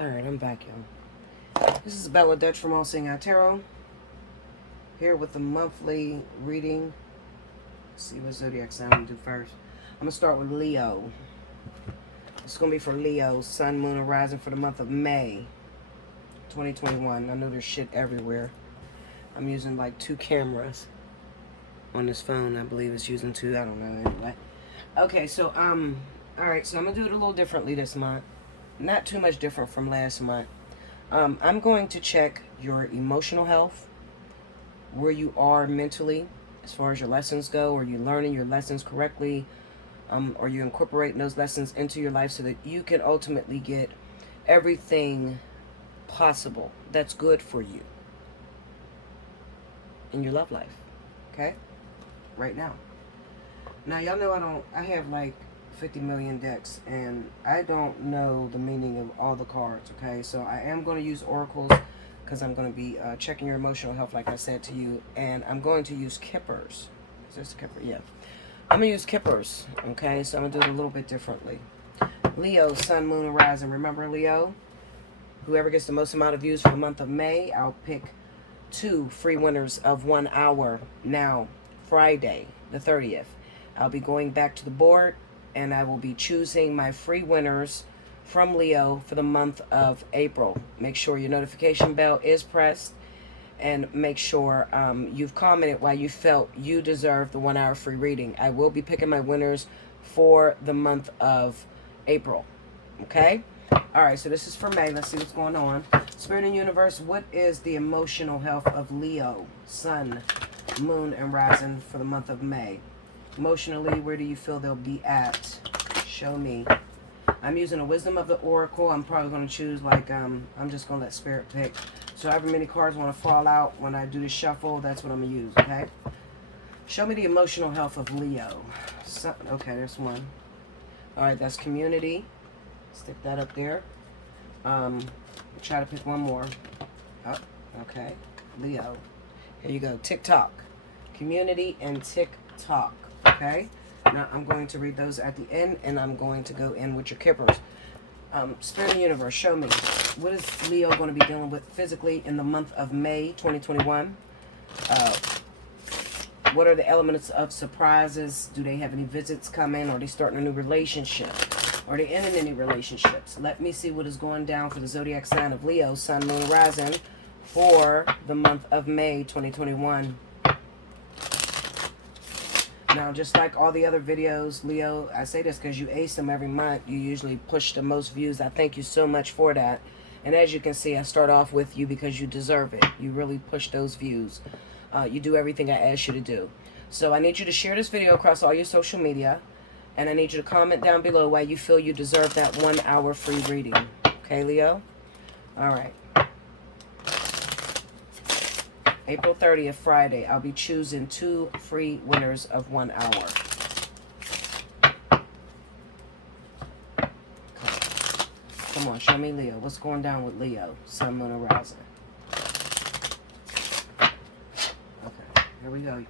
Alright, I'm back, y'all. This is Bella Dutch from Allseeingeyetarot. Here with the monthly reading. Let's see what zodiac sign I'm going to do first. I'm going to start with Leo. It's going to be for Leo, Sun, Moon, and Rising for the month of May 2021. I know there's shit everywhere. I'm using like 2 cameras on this phone. I believe it's using 2. I don't know. Anyway. Okay, so, alright, so I'm going to do it a little differently this month. Not too much different from last month. I'm going to check your emotional health, where you are mentally as far as your lessons go. Are you learning your lessons correctly? Are you incorporating those lessons into your life so that you can ultimately get everything possible that's good for you in your love life? Okay? Right now. Now, y'all know I have like 50 million decks, and I don't know the meaning of all the cards, okay? So I am going to use oracles because I'm going to be checking your emotional health, like I said to you, and I'm going to use kippers. Is this a kipper? Yeah. I'm going to use kippers, okay? So I'm going to do it a little bit differently. Leo, Sun, Moon, and Rising. Remember, Leo, whoever gets the most amount of views for the month of May, I'll pick 2 free winners of 1 hour. Now, Friday, the 30th, I'll be going back to the board, and I will be choosing my free winners from Leo for the month of April. Make sure your notification bell is pressed, and make sure you've commented why you felt you deserve the 1 hour free reading. I will be picking my winners for the month of April. Okay? Alright, so this is for May. Let's see what's going on. Spirit and Universe, what is the emotional health of Leo, Sun, Moon, and Rising for the month of May? Emotionally, where do you feel they'll be at? Show me. I'm using a Wisdom of the Oracle. I'm probably going to choose like, I'm just going to let Spirit pick. So however many cards want to fall out when I do the shuffle, that's what I'm going to use, okay? Show me the emotional health of Leo. So, okay, there's one. Alright, that's Community. Stick that up there. Try to pick one more. Oh, okay. Leo. Here you go. TikTok. Community and TikTok. Okay, now I'm going to read those at the end, and I'm going to go in with your kippers. Spirit of the Universe, show me. What is Leo going to be dealing with physically in the month of May 2021? What are the elements of surprises? Do they have any visits coming? Are they starting a new relationship? Are they ending any relationships? Let me see what is going down for the zodiac sign of Leo, Sun, Moon, Rising for the month of May 2021. Now, just like all the other videos, Leo, I say this because you ace them every month. You usually push the most views. I thank you so much for that. And as you can see, I start off with you because you deserve it. You really push those views. You do everything I ask you to do. So I need you to share this video across all your social media. And I need you to comment down below why you feel you deserve that 1 hour free reading. Okay, Leo? All right. April 30th, Friday, I'll be choosing 2 free winners of 1 hour. Come on, show me Leo. What's going down with Leo, Sun, Moon, and Rising? Okay, here we go.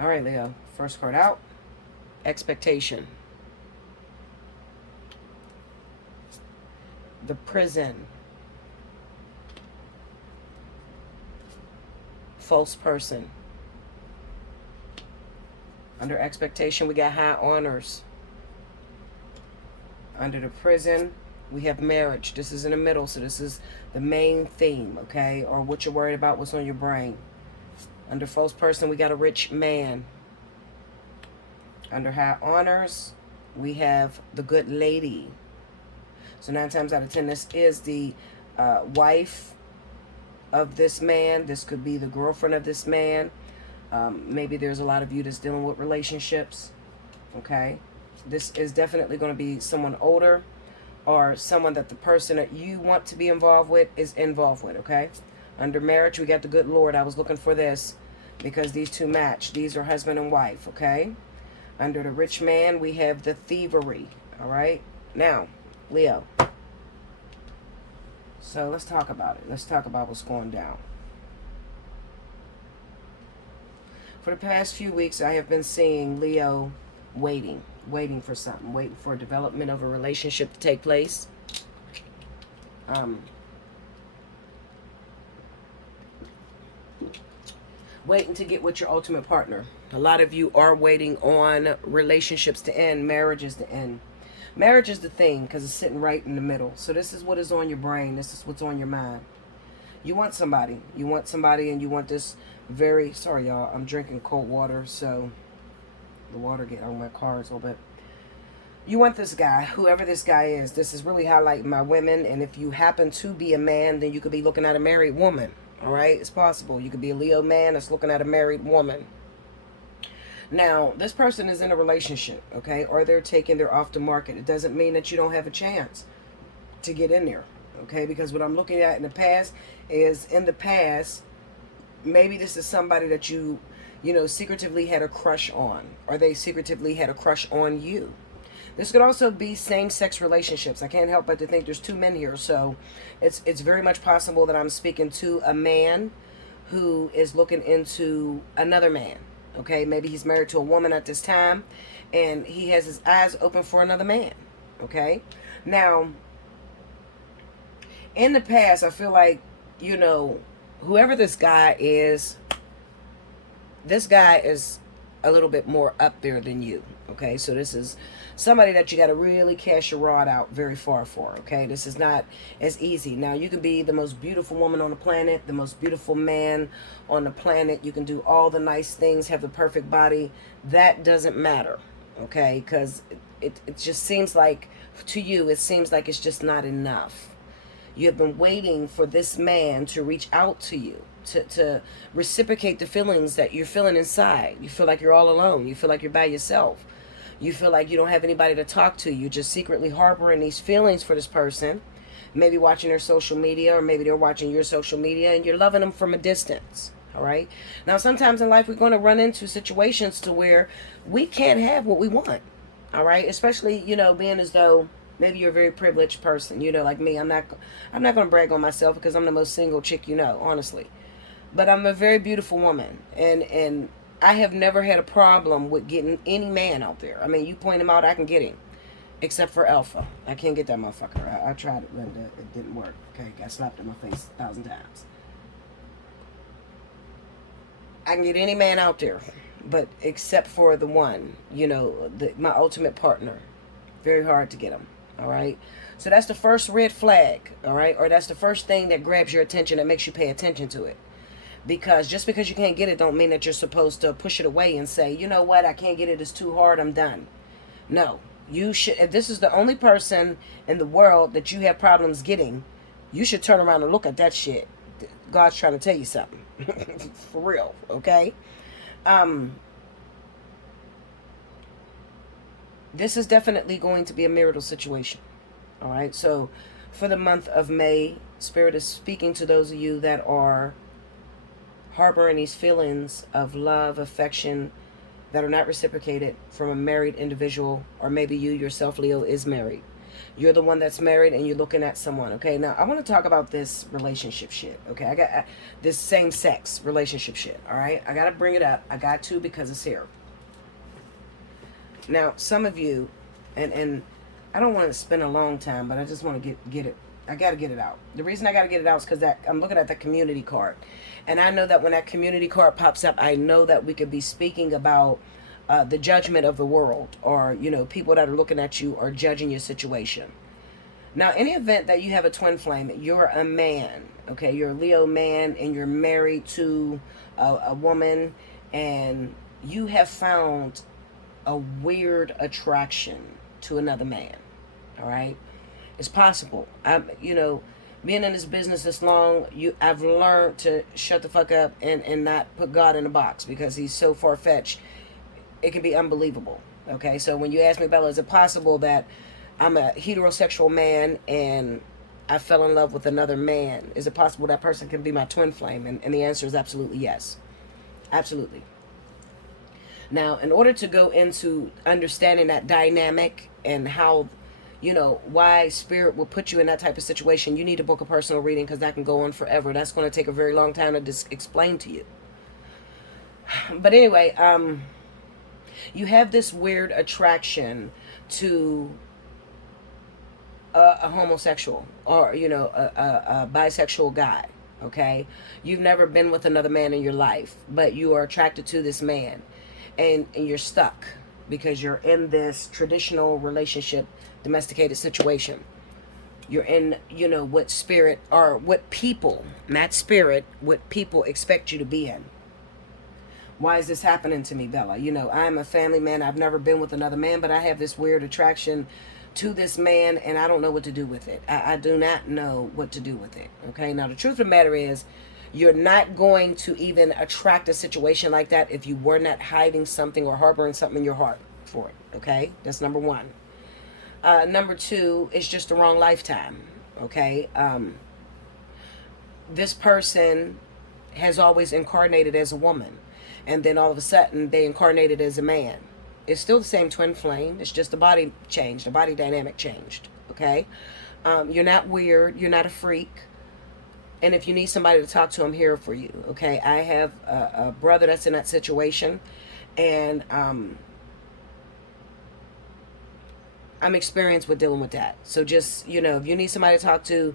All right, Leo. First card out. Expectation. The Prison. False person. Under expectation, we got high honors. Under the Prison, we have marriage. This is in the middle, so this is the main theme, okay? Or what you're worried about, what's on your brain. Under false person, we got a rich man. Under high honors, we have the good lady. So 9 times out of 10, this is the wife of this man. This could be the girlfriend of this man. Maybe there's a lot of you that's dealing with relationships. Okay. This is definitely going to be someone older or someone that the person that you want to be involved with is involved with. Okay. Under marriage, we got the good Lord. I was looking for this because these 2 match. These are husband and wife. Okay. Under the rich man, we have the thievery. All right. Now, Leo. So let's talk about it. Let's talk about what's going down. For the past few weeks, I have been seeing Leo waiting. Waiting for something. Waiting for development of a relationship to take place. Waiting to get with your ultimate partner. A lot of you are waiting on relationships to end, marriages to end. Marriage is the thing because it's sitting right in the middle. So this is what is on your brain. This is what's on your mind. You want somebody. You want somebody, and you want this very... Sorry, y'all. I'm drinking cold water, so the water get on my cards a little bit. You want this guy, whoever this guy is. This is really highlighting my women. And if you happen to be a man, then you could be looking at a married woman. All right? It's possible. You could be a Leo man that's looking at a married woman. Now, this person is in a relationship, okay? Or they're taking, they're off the market. It doesn't mean that you don't have a chance to get in there, okay? Because what I'm looking at in the past is, in the past, maybe this is somebody that you know, secretively had a crush on. Or they secretively had a crush on you. This could also be same-sex relationships. I can't help but to think there's two men here. So it's very much possible that I'm speaking to a man who is looking into another man. Okay, maybe he's married to a woman at this time, and he has his eyes open for another man. Okay, now, in the past, I feel like, you know, whoever this guy is a little bit more up there than you. Okay, so this is somebody that you got to really cast your rod out very far for. Okay, this is not as easy. Now, you can be the most beautiful woman on the planet, the most beautiful man on the planet. You can do all the nice things, have the perfect body. That doesn't matter. Okay, because it just seems like, to you, it seems like it's just not enough. You have been waiting for this man to reach out to you, to reciprocate the feelings that you're feeling inside. You feel like you're all alone. You feel like you're by yourself. You feel like you don't have anybody to talk to. You're just secretly harboring these feelings for this person. Maybe watching their social media, or maybe they're watching your social media, and you're loving them from a distance. All right? Now, sometimes in life, we're going to run into situations to where we can't have what we want. All right? Especially, you know, being as though maybe you're a very privileged person. You know, like me, I'm not going to brag on myself because I'm the most single chick you know, honestly. But I'm a very beautiful woman. And I have never had a problem with getting any man out there. I mean, you point him out, I can get him. Except for Alpha. I can't get that motherfucker. I tried it, Linda. It didn't work. Okay, got slapped in my face 1,000 times. I can get any man out there. But except for the one, you know, my ultimate partner. Very hard to get him. All right? So that's the first red flag. All right? Or that's the first thing that grabs your attention, that makes you pay attention to it. Because just because you can't get it don't mean that you're supposed to push it away and say, you know what, I can't get it, it's too hard, I'm done. No, you should, if this is the only person in the world that you have problems getting, you should turn around and look at that shit. God's trying to tell you something. For real, okay? This is definitely going to be a marital situation. All right, so for the month of May, Spirit is speaking to those of you that are harboring these feelings of love, affection that are not reciprocated from a married individual, or maybe you yourself, Leo, is married. You're the one that's married and you're looking at someone, okay? Now, I want to talk about this relationship shit, okay? I got this same-sex relationship shit, all right? I got to bring it up. I got to because it's here. Now, some of you, and I don't want to spend a long time, but I just want to get it. I got to get it out. The reason I got to get it out is because I'm looking at the community card. And I know that when that community card pops up, I know that we could be speaking about the judgment of the world, or, you know, people that are looking at you or judging your situation. Now, in the event that you have a twin flame, you're a man, okay? You're a Leo man and you're married to a woman, and you have found a weird attraction to another man, all right? It's possible. You know, being in this business this long, I've learned to shut the fuck up and not put God in a box, because he's so far-fetched. It can be unbelievable. Okay, so when you ask me, Bella, is it possible that I'm a heterosexual man and I fell in love with another man? Is it possible that person can be my twin flame? And the answer is absolutely yes. Absolutely. Now, in order to go into understanding that dynamic and how, you know, why Spirit will put you in that type of situation, you need to book a personal reading, because that can go on forever. That's going to take a very long time to explain to you. But anyway, You have this weird attraction to a homosexual, or a bisexual guy. Okay, you've never been with another man in your life, but you are attracted to this man, and you're stuck because you're in this traditional relationship, domesticated situation. You're in, what spirit, or what people, not spirit, what people expect you to be in. Why is this happening to me, Bella? I'm a family man. I've never been with another man, but I have this weird attraction to this man, and I don't know what to do with it. I do not know what to do with it. Okay, now the truth of the matter is, you're not going to even attract a situation like that if you were not hiding something or harboring something in your heart for it. Okay, that's number one. Number two, it's just the wrong lifetime. Okay, this person has always incarnated as a woman, and then all of a sudden they incarnated as a man. It's still the same twin flame. It's just the body changed. The body dynamic changed. Okay, you're not weird. You're not a freak. And if you need somebody to talk to, I'm here for you. Okay, I have a brother that's in that situation, and I'm experienced with dealing with that. So just, if you need somebody to talk to,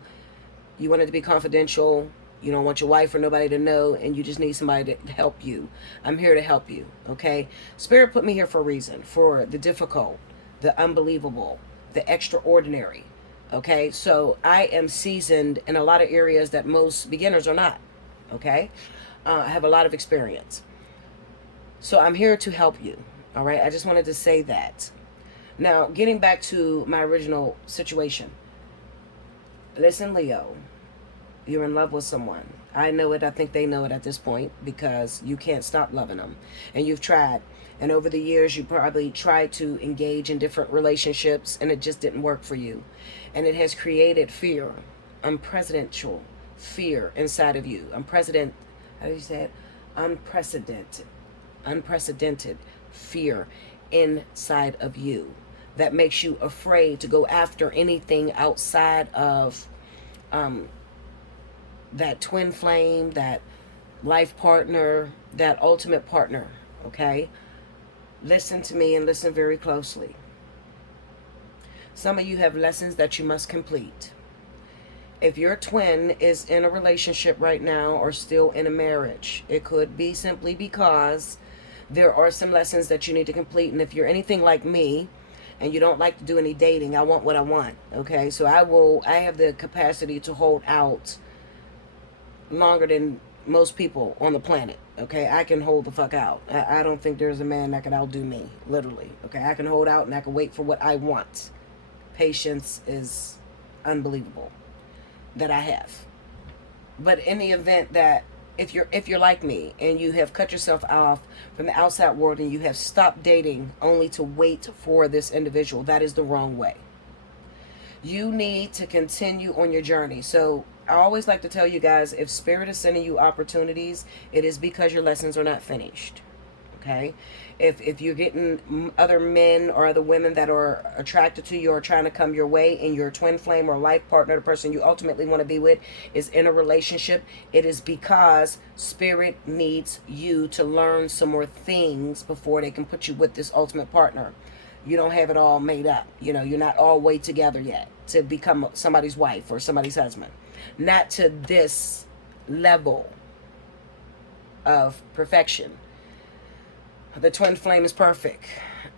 you want it to be confidential, you don't want your wife or nobody to know, and you just need somebody to help you, I'm here to help you. Okay, Spirit put me here for a reason, for the difficult, the unbelievable, the extraordinary. Okay, so I am seasoned in a lot of areas that most beginners are not. Okay, I have a lot of experience, so I'm here to help you. All right, I just wanted to say that. Now, getting back to my original situation. Listen, Leo, you're in love with someone. I know it. I think they know it at this point, because you can't stop loving them. And you've tried. And over the years, you probably tried to engage in different relationships, and it just didn't work for you. And it has created fear, unprecedented fear inside of you. How do you say it? Unprecedented fear inside of you that makes you afraid to go after anything outside of that twin flame, that life partner, that ultimate partner. Okay, listen to me and listen very closely. Some of you have lessons that you must complete. If your twin is in a relationship right now or still in a marriage, it could be simply because there are some lessons that you need to complete. And if you're anything like me and you don't like to do any dating, I want what I want. Okay, so I have the capacity to hold out longer than most people on the planet. Okay, I can hold the fuck out. I don't think there's a man that can outdo me, literally. Okay, I can hold out and I can wait for what I want. Patience is unbelievable that I have. But in the event that if you're like me and you have cut yourself off from the outside world and you have stopped dating only to wait for this individual, that is the wrong way. You need to continue on your journey. So I always like to tell you guys, if Spirit is sending you opportunities, it is because your lessons are not finished. Okay, if you're getting other men or other women that are attracted to you or trying to come your way, and your twin flame or life partner, the person you ultimately want to be with, is in a relationship, it is because Spirit needs you to learn some more things before they can put you with this ultimate partner. You don't have it all made up. You're not all way together yet to become somebody's wife or somebody's husband. Not to this level of perfection. The twin flame is perfect.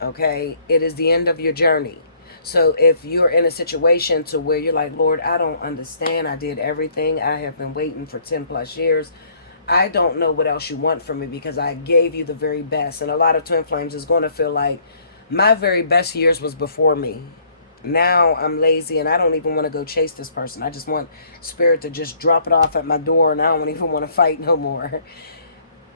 Okay, it is the end of your journey. So if you're in a situation to where you're like, Lord, I don't understand. I did everything. I have been waiting for 10 plus years. I don't know what else you want from me, because I gave you the very best. And a lot of twin flames is going to feel like my very best years was before me. Now I'm lazy and I don't even want to go chase this person. I just want Spirit to just drop it off at my door, and I don't even want to fight no more.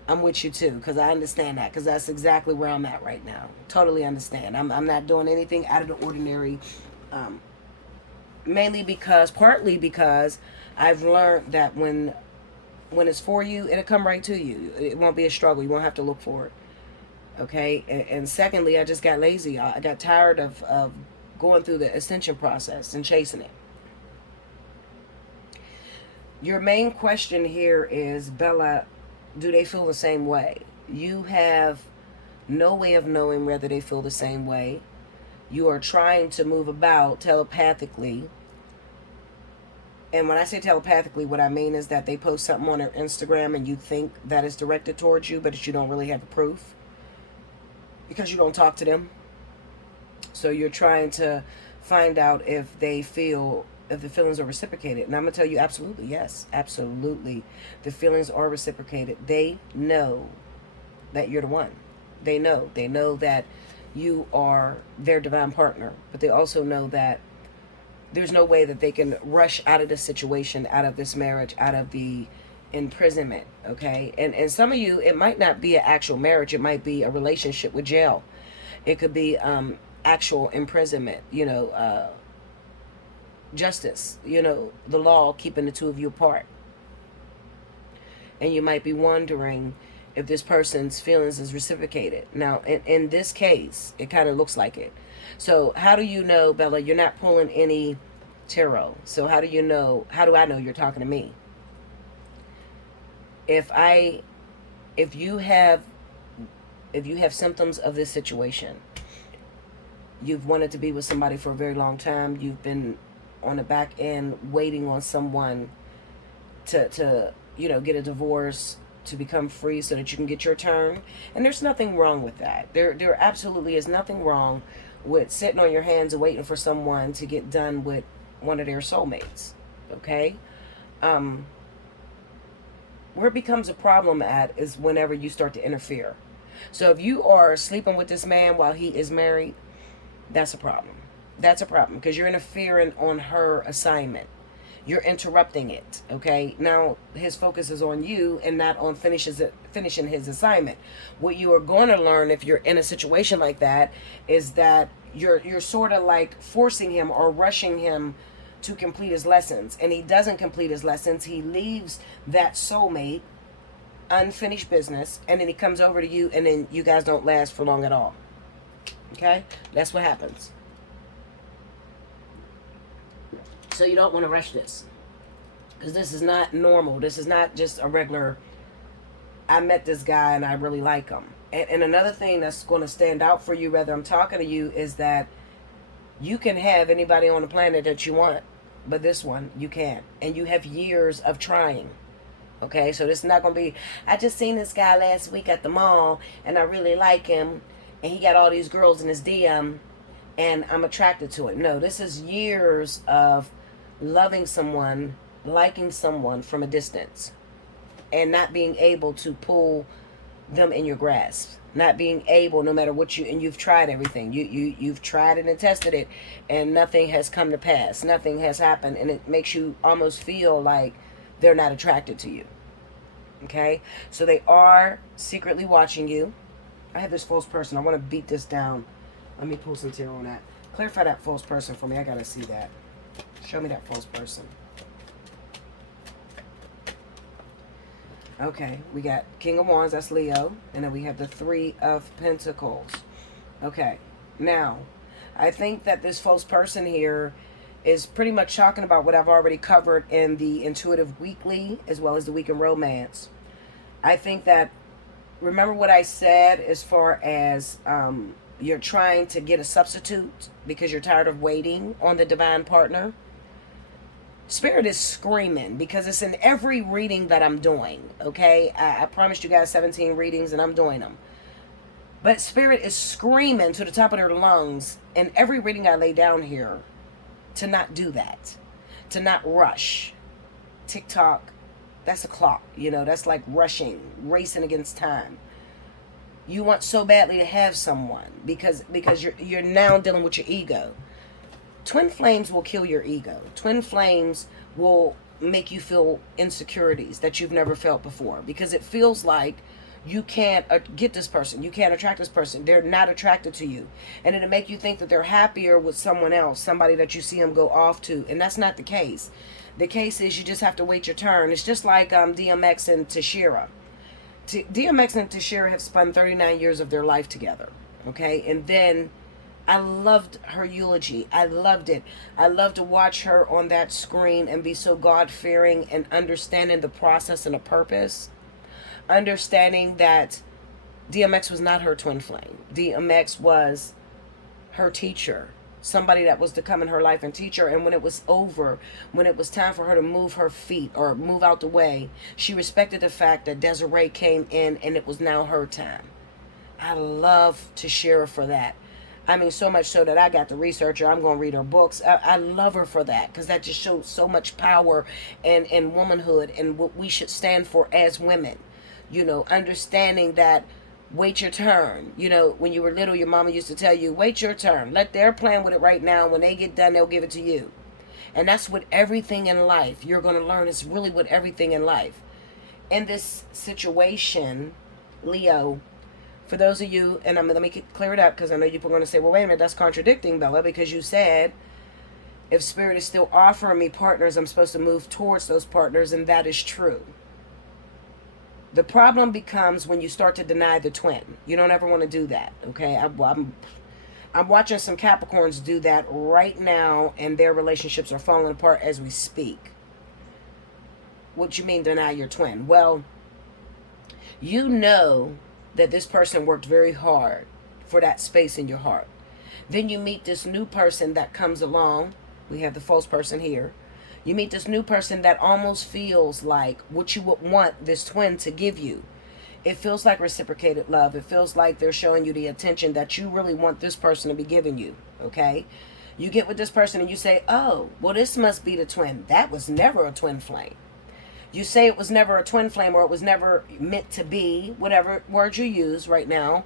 I'm with you too, because I understand that, because that's exactly where I'm at right now. Totally understand. I'm not doing anything out of the ordinary, partly because I've learned that when it's for you, it'll come right to you. It won't be a struggle. You won't have to look for it. Okay, and secondly, I just got lazy. I got tired of going through the ascension process and chasing it. Your main question here is, Bella, do they feel the same way? You have No way of knowing whether they feel the same way. You are trying to move about telepathically. And when I say telepathically, what I mean is that they post something on their Instagram and you think that is directed towards you, but you don't really have the proof because you don't talk to them. So you're trying to find out if they feel, if the feelings are reciprocated. And I'm going to tell you, absolutely, yes, absolutely. The feelings are reciprocated. They know that you're the one. They know that you are their divine partner, but they also know that there's no way that they can rush out of this situation, out of this marriage, out of the imprisonment, okay? And some of you, it might not be an actual marriage. It might be a relationship with jail. It could be actual imprisonment, justice, the law keeping the two of you apart. And you might be wondering if this person's feelings is reciprocated. Now, in this case, it kind of looks like it. So how do you know, Bella, you're not pulling any tarot? So how do I know you're talking to me? If you have symptoms of this situation, you've wanted to be with somebody for a very long time, you've been on the back end waiting on someone to get a divorce, to become free so that you can get your turn. And there's nothing wrong with that. There absolutely is nothing wrong with sitting on your hands and waiting for someone to get done with one of their soulmates. Okay? Where it becomes a problem at is whenever you start to interfere. So if you are sleeping with this man while he is married, that's a problem. That's a problem because you're interfering on her assignment. You're interrupting it, okay? Now, his focus is on you and not on finishing his assignment. What you are going to learn if you're in a situation like that is that you're sort of like forcing him or rushing him to complete his lessons. And he doesn't complete his lessons. He leaves that soulmate, unfinished business, and then he comes over to you, and then you guys don't last for long at all. Okay? That's what happens. So you don't want to rush this, because this is not normal. This is not just a regular, I met this guy and I really like him. And another thing that's going to stand out for you, whether I'm talking to you, is that you can have anybody on the planet that you want, but this one, you can't. And you have years of trying. Okay, so this is not going to be, I just seen this guy last week at the mall and I really like him and he got all these girls in his DM and I'm attracted to it. No, this is years of loving someone, liking someone from a distance, and not being able to pull them in your grasp. Not being able, no matter what and you've tried everything. You've tried it and tested it, and nothing has come to pass. Nothing has happened, and it makes you almost feel like they're not attracted to you. Okay? So they are secretly watching you. I have this false person. I want to beat this down. Let me pull some tarot on that. Clarify that false person for me. I gotta see that. Show me that false person. Okay, we got King of Wands, that's Leo. And then we have the Three of Pentacles. Okay, now, I think that this false person here is pretty much talking about what I've already covered in the Intuitive Weekly, as well as the Week in Romance. I think that, remember what I said as far as you're trying to get a substitute because you're tired of waiting on the divine partner? Spirit is screaming because it's in every reading that I'm doing, okay? I promised you guys 17 readings and I'm doing them. But Spirit is screaming to the top of their lungs in every reading I lay down here to not do that, to not rush. TikTok, that's a clock, that's like rushing, racing against time. You want so badly to have someone because you're now dealing with your ego. Twin flames will kill your ego. Twin flames will make you feel insecurities that you've never felt before, because it feels like you can't get this person. You can't attract this person. They're not attracted to you. And it'll make you think that they're happier with someone else, somebody that you see them go off to. And that's not the case. The case is you just have to wait your turn. It's just like DMX and Tashira. DMX and Tashira have spent 39 years of their life together. Okay? And then I loved her eulogy. I loved it. I loved to watch her on that screen and be so God-fearing and understanding the process and the purpose. Understanding that DMX was not her twin flame. DMX was her teacher, somebody that was to come in her life and teach her. And when it was over, when it was time for her to move her feet or move out the way, she respected the fact that Desiree came in and it was now her time. I love to share her for that. I mean, so much so that I got to research her. I'm going to read her books. I love her for that, because that just shows so much power and womanhood and what we should stand for as women. You know, understanding that wait your turn. You know, when you were little, your mama used to tell you, wait your turn. They're playing with it right now. When they get done, they'll give it to you. And that's what everything in life you're going to learn. It's really what everything in life. In this situation, Leo, for those of you, and let me clear it up, because I know you're going to say, well, wait a minute, that's contradicting, Bella, because you said if Spirit is still offering me partners, I'm supposed to move towards those partners, and that is true. The problem becomes when you start to deny the twin. You don't ever want to do that, okay? I'm watching some Capricorns do that right now, and their relationships are falling apart as we speak. What you mean deny your twin? Well, you know that this person worked very hard for that space in your heart. Then you meet this new person that comes along. We have the false person here. You meet this new person that almost feels like what you would want this twin to give you. It feels like reciprocated love. It feels like they're showing you the attention that you really want this person to be giving you, okay? You get with this person and you say, oh, well, this must be the twin. That was never a twin flame. You say it was never a twin flame, or it was never meant to be, whatever word you use right now.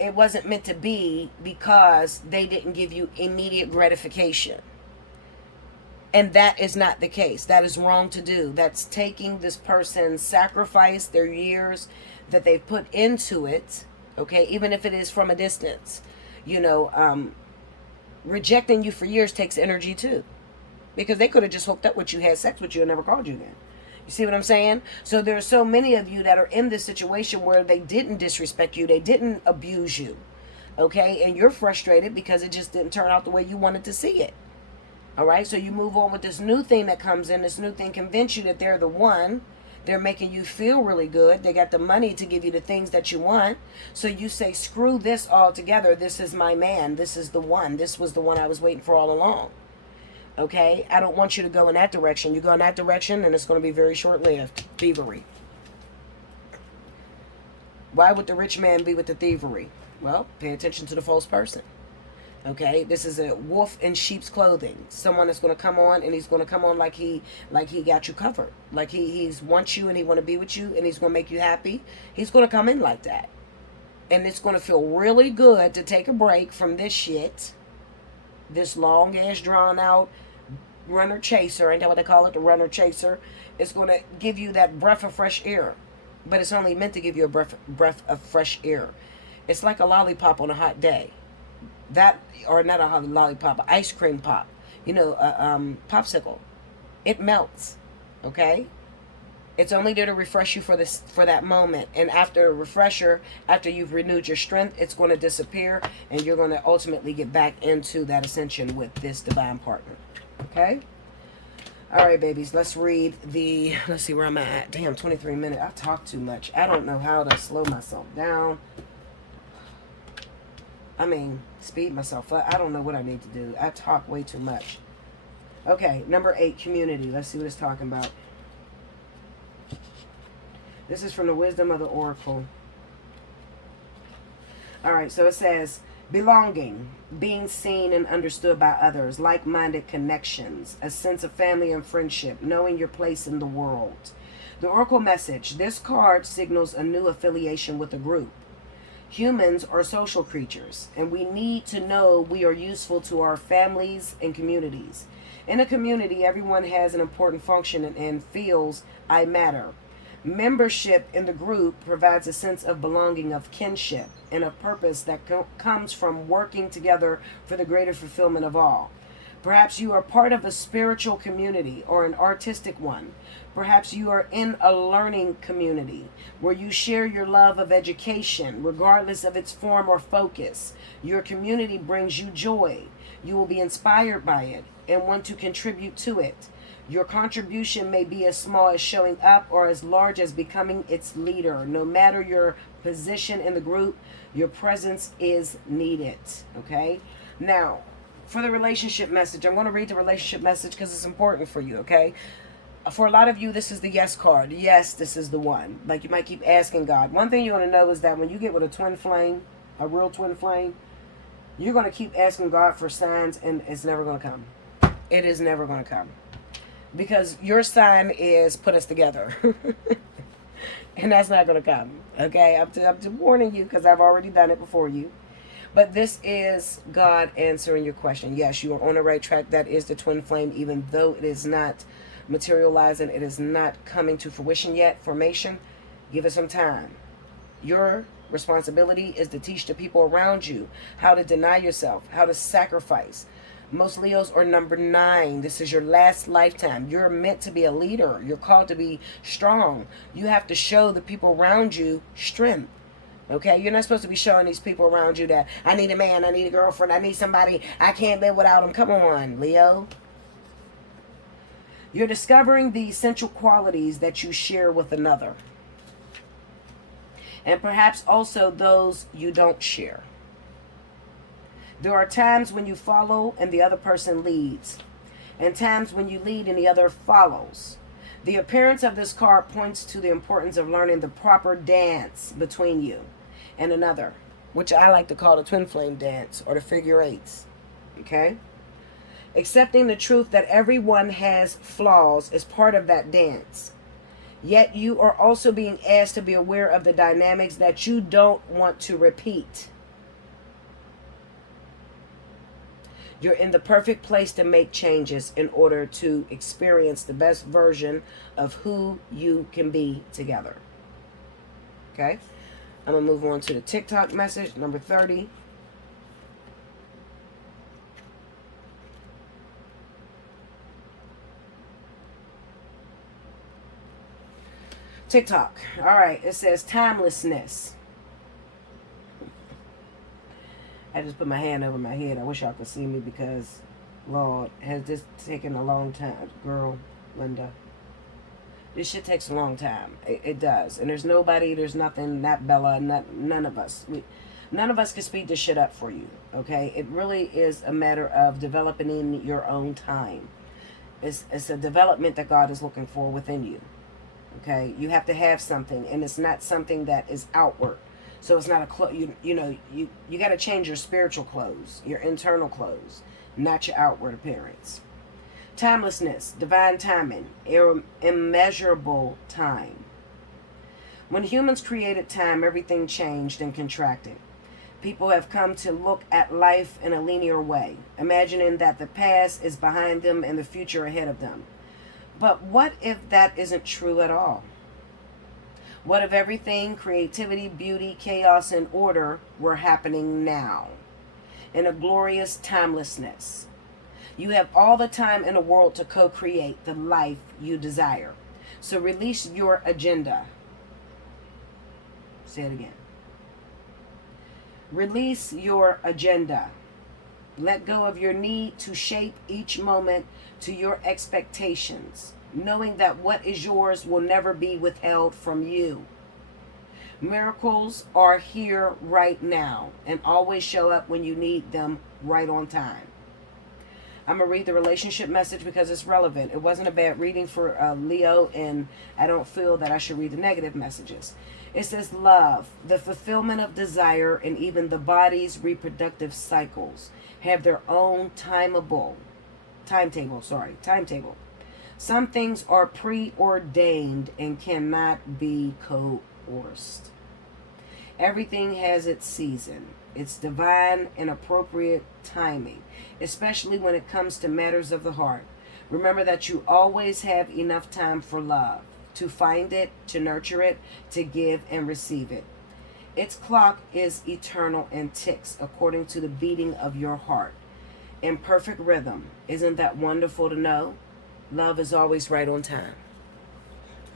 It wasn't meant to be because they didn't give you immediate gratification. And that is not the case. That is wrong to do. That's taking this person's sacrifice, their years that they've put into it, okay, even if it is from a distance. You know, rejecting you for years takes energy too, because they could have just hooked up with you, had sex with you, and never called you again. You see what I'm saying? So there are so many of you that are in this situation where they didn't disrespect you. They didn't abuse you. Okay? And you're frustrated because it just didn't turn out the way you wanted to see it. All right? So you move on with this new thing that comes in. This new thing convince you that they're the one. They're making you feel really good. They got the money to give you the things that you want. So you say, screw this altogether. This is my man. This is the one. This was the one I was waiting for all along. Okay, I don't want you to go in that direction. You go in that direction and it's going to be very short-lived. Thievery. Why would the rich man be with the thievery? Well, pay attention to the false person. Okay, this is a wolf in sheep's clothing. Someone that's going to come on, and he's going to come on like he got you covered. Like he's wants you and he want to be with you and he's going to make you happy. He's going to come in like that. And it's going to feel really good to take a break from this shit. This long ass drawn out runner chaser, ain't that what they call it, the runner chaser? It's going to give you that breath of fresh air, but it's only meant to give you a breath of fresh air. It's like a lollipop on a hot day. That, or not a lollipop, an ice cream pop, you know, popsicle. It melts, okay? It's only there to refresh you for that moment. And after a refresher, after you've renewed your strength, it's going to disappear. And you're going to ultimately get back into that ascension with this divine partner. Okay? All right, babies. Let's read let's see where I'm at. Damn, 23 minutes. I talk too much. I don't know how to slow myself down. I mean, speed myself up. I don't know what I need to do. I talk way too much. Okay, number 8, community. Let's see what it's talking about. This is from the Wisdom of the Oracle. All right, so it says, belonging, being seen and understood by others, like-minded connections, a sense of family and friendship, knowing your place in the world. The Oracle message, this card signals a new affiliation with a group. Humans are social creatures, and we need to know we are useful to our families and communities. In a community, everyone has an important function and feels I matter. Membership in the group provides a sense of belonging, of kinship, and of purpose that comes from working together for the greater fulfillment of all. Perhaps you are part of a spiritual community or an artistic one. Perhaps you are in a learning community where you share your love of education, regardless of its form or focus. Your community brings you joy. You will be inspired by it and want to contribute to it. Your contribution may be as small as showing up or as large as becoming its leader. No matter your position in the group, your presence is needed. Okay? Now, for the relationship message, I'm going to read the relationship message because it's important for you. Okay? For a lot of you, this is the yes card. Yes, this is the one. Like, you might keep asking God. One thing you want to know is that when you get with a twin flame, a real twin flame, you're going to keep asking God for signs, and it's never going to come. It is never going to come. Because your sign is put us together. And that's not going to come. Okay? I'm just warning you because I've already done it before you. But this is God answering your question. Yes, you are on the right track. That is the twin flame, even though it is not materializing, it is not coming to fruition yet, formation. Give it some time. Your responsibility is to teach the people around you how to deny yourself, how to sacrifice. Most Leos are number 9. This is your last lifetime. You're meant to be a leader. You're called to be strong. You have to show the people around you strength. Okay? You're not supposed to be showing these people around you that I need a man, I need a girlfriend, I need somebody, I can't live without him. Come on, Leo. You're discovering the essential qualities that you share with another. And perhaps also those you don't share. There are times when you follow and the other person leads. And times when you lead and the other follows. The appearance of this card points to the importance of learning the proper dance between you and another, which I like to call the twin flame dance or the figure eights. Okay? Accepting the truth that everyone has flaws is part of that dance. Yet you are also being asked to be aware of the dynamics that you don't want to repeat. You're in the perfect place to make changes in order to experience the best version of who you can be together. Okay? I'm going to move on to the TikTok message, number 30. TikTok. All right. It says timelessness. I just put my hand over my head. I wish y'all could see me because, Lord, has this taken a long time? Girl, Linda. This shit takes a long time. It does. And there's nobody, there's nothing, not Bella, none of us. None of us can speed this shit up for you. Okay? It really is a matter of developing in your own time. It's a development that God is looking for within you. Okay, you have to have something, and it's not something that is outward. So it's not a you got to change your spiritual clothes, your internal clothes, not your outward appearance. Timelessness, divine timing, immeasurable time. When humans created time, everything changed and contracted. People have come to look at life in a linear way, imagining that the past is behind them and the future ahead of them. But what if that isn't true at all? What if everything, creativity, beauty, chaos, and order were happening now? In a glorious timelessness. You have all the time in the world to co-create the life you desire. So release your agenda. Say it again. Release your agenda. Let go of your need to shape each moment to your expectations, knowing that what is yours will never be withheld from you. Miracles are here right now and always show up when you need them right on time. I'm going to read the relationship message because it's relevant. It wasn't a bad reading for Leo, and I don't feel that I should read the negative messages. It says love, the fulfillment of desire, and even the body's reproductive cycles have their own timetable. Some things are preordained and cannot be coerced. Everything has its season. It's divine and appropriate timing, especially when it comes to matters of the heart. Remember that you always have enough time for love, to find it, to nurture it, to give and receive it. Its clock is eternal and ticks according to the beating of your heart. In perfect rhythm. Isn't that wonderful to know? Love is always right on time.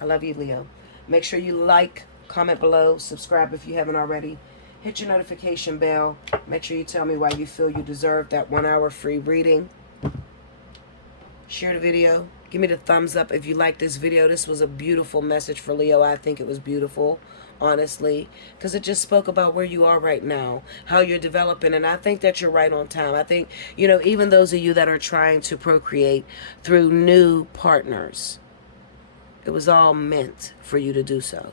I love you, Leo. Make sure you like, comment below, subscribe if you haven't already. Hit your notification bell. Make sure you tell me why you feel you deserve that 1 hour free reading. Share the video. Give me the thumbs up if you like this video. This was a beautiful message for Leo. I think it was beautiful, honestly, because it just spoke about where you are right now, how you're developing, and I think that you're right on time. I think, you know, even those of you that are trying to procreate through new partners, it was all meant for you to do so.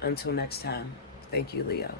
Until next time, thank you, Leo.